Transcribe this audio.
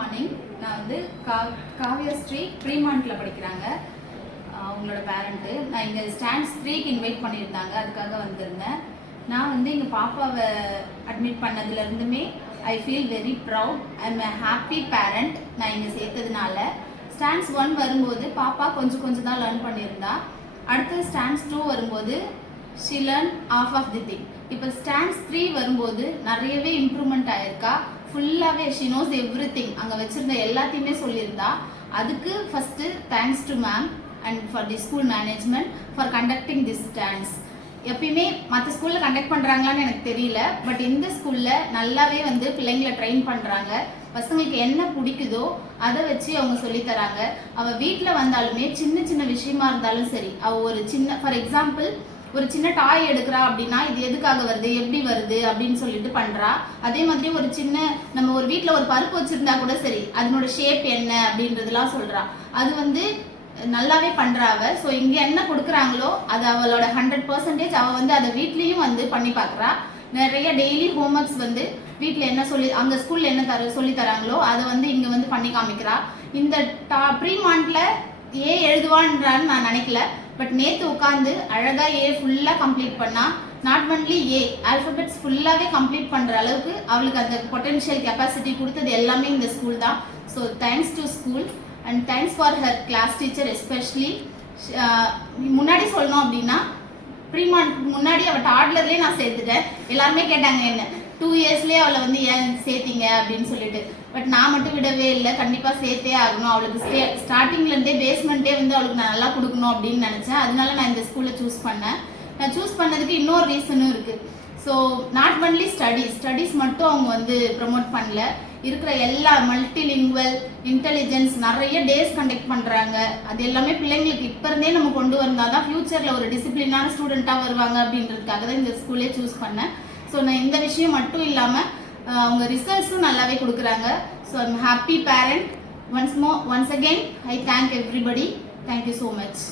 Morning. நான் வந்து காவ்யா ஸ்ரீ ப்ரீமான்ட்ல படிக்கிறாங்க. அவங்களோட பேரண்ட்டு நான் இங்கே ஸ்டாண்ட்ஸ் 3க்கு இன்வைட் பண்ணியிருந்தாங்க, அதுக்காக வந்திருந்தேன். நான் வந்து எங்கள் பாப்பாவை அட்மிட் பண்ணதுலேருந்துமே I feel very proud. I am a happy parent. நான் இங்கே சேர்த்ததுனால ஸ்டாண்ட்ஸ் 1 வரும்போது பாப்பா கொஞ்சம் தான் லேர்ன் பண்ணியிருந்தா. அடுத்தது ஸ்டாண்ட்ஸ் 2 வரும்போது she learn of the thing. இப்போ ஸ்டாண்ட்ஸ் 3 வரும்போது நிறையவே இம்ப்ரூவ்மெண்ட் ஆயிருக்கா. ஃபுல்லாகவே ஷி நோஸ் எவ்ரி திங். அங்கே வச்சுருந்த எல்லாத்தையுமே சொல்லியிருந்தா. அதுக்கு first thanks to ma'am and for the school management for conducting this stands. எப்பயுமே மற்ற ஸ்கூலில் கண்டக்ட் பண்ணுறாங்களான்னு எனக்கு தெரியல, பட் இந்த ஸ்கூலில் நல்லாவே வந்து பிள்ளைங்களை ட்ரெயின் பண்ணுறாங்க. பசங்களுக்கு என்ன பிடிக்குதோ அதை வச்சு அவங்க சொல்லித்தராங்க. அவள் வீட்டில் வந்தாலுமே சின்ன விஷயமா இருந்தாலும் சரி, அவள் ஒரு சின்ன ஃபார் எக்ஸாம்பிள் ஒரு சின்ன டாய் எடுக்கிறா அப்படின்னா இது எதுக்காக வருது, எப்படி வருது அப்படின்னு சொல்லிட்டு பண்றா. அதே மாதிரி ஒரு சின்ன நம்ம ஒரு வீட்டில் ஒரு பருப்பு வச்சிருந்தா கூட சரி, அதனோட ஷேப் என்ன அப்படின்றதுலாம் சொல்றா. அது வந்து நல்லாவே பண்றாவ. ஸோ இங்க என்ன கொடுக்குறாங்களோ அது அவளோட 100% அவள் வந்து அதை வீட்லேயும் வந்து பண்ணி பார்க்குறா. நிறைய டெய்லி ஹோம்ஒர்க்ஸ் வந்து வீட்டில் என்ன சொல்லி அங்கே ஸ்கூலில் என்ன சொல்லி தராங்களோ அதை வந்து இங்கே வந்து பண்ணி காமிக்கிறா. இந்த ப்ரீமான்ட்ல ஏ எழுதுவான்றான்னு நான் நினைக்கல, பட் நேற்று உட்காந்து அழகாக ஏ ஃபுல்லாக கம்ப்ளீட் பண்ணா. நாட் ஒன்லி ஏ, ஆல்ஃபபெட்ஸ் ஃபுல்லாகவே கம்ப்ளீட் பண்ணுற அளவுக்கு அவளுக்கு அந்த பொட்டென்ஷியல் கெப்பாசிட்டி கொடுத்தது எல்லாமே இந்த ஸ்கூல் தான். So thanks to school and thanks for her class teacher especially. முன்னாடி சொல்லணும் அப்படின்னா ப்ரீமான்ட் முன்னாடி அவள் டாட்லர்லேயே நான் சேர்த்துட்டேன். எல்லாருமே கேட்டாங்க என்ன 2 இயர்ஸ்லேயே அவளை வந்து ஏன் சேர்த்தீங்க அப்படின்னு சொல்லிட்டு. பட் நான் மட்டும் விடவே இல்லை, கண்டிப்பாக சேர்த்தே ஆகணும். அவளுக்கு ஸ்டார்டிங்லேருந்தே பேஸ்மெண்ட்டே வந்து அவளுக்கு நான் நல்லா கொடுக்கணும் அப்படின்னு நினச்சேன். அதனால நான் இந்த ஸ்கூலை சூஸ் பண்ணேன். நான் சூஸ் பண்ணதுக்கு இன்னொரு ரீசனும் இருக்குது. ஸோ நாட் ஒன்லி ஸ்டடீஸ் மட்டும் அவங்க வந்து ப்ரமோட் பண்ணல, இருக்கிற எல்லா மல்டிலிங்குவல் இன்டெலிஜென்ஸ் நிறைய டேஸ் கண்டக்ட் பண்ணுறாங்க. அது எல்லாமே பிள்ளைங்களுக்கு இப்போ இருந்தே நம்ம கொண்டு வந்தால் தான் ஃப்யூச்சரில் ஒரு டிசிப்ளினான ஸ்டூடெண்ட்டாக வருவாங்க அப்படின்றதுக்காக தான் இந்த ஸ்கூலே சூஸ் பண்ணேன். ஸோ நான் இந்த விஷயம் மட்டும் இல்லாமல் அவங்க ரிசல்ட்ஸும் நல்லாவே கொடுக்குறாங்க. So I'm happy parent. Once again I thank everybody. Thank you so much.